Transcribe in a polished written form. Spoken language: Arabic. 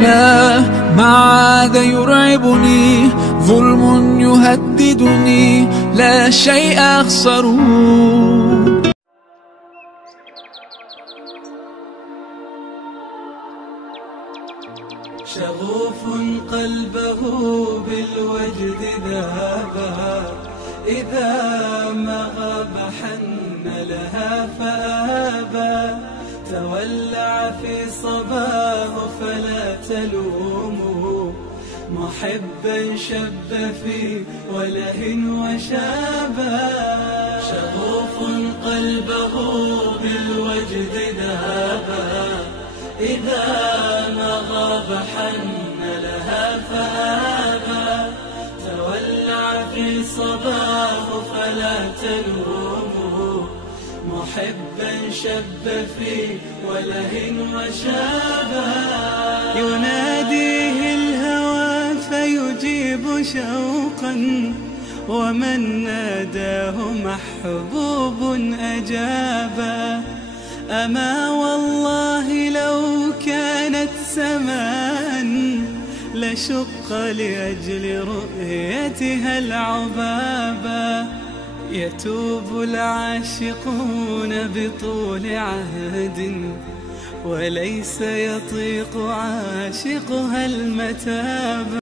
لا ما عاد يرعبني ظلم يهددني، لا شيء أخسره. شغوف قلبه بالوجد ذابا، إذا ما غاب حن لها فآبا. تولع في صباه فلا تلومه، محبا شب في وله وشابا. شغوف قلبه بالوجد ذابا، إذا ما غاب حن لها فآبا. تولع في صباه فلا تلومه، محبا شب في وله وشابا. يناديه الهوى فيجيب شوقا، ومن ناداه محبوب أجابا. أما والله لو كانت سماء لشق لأجل رؤيتها العبابا. يتوب العاشقون بطول عهد، وليس يطيق عاشقها المتابا.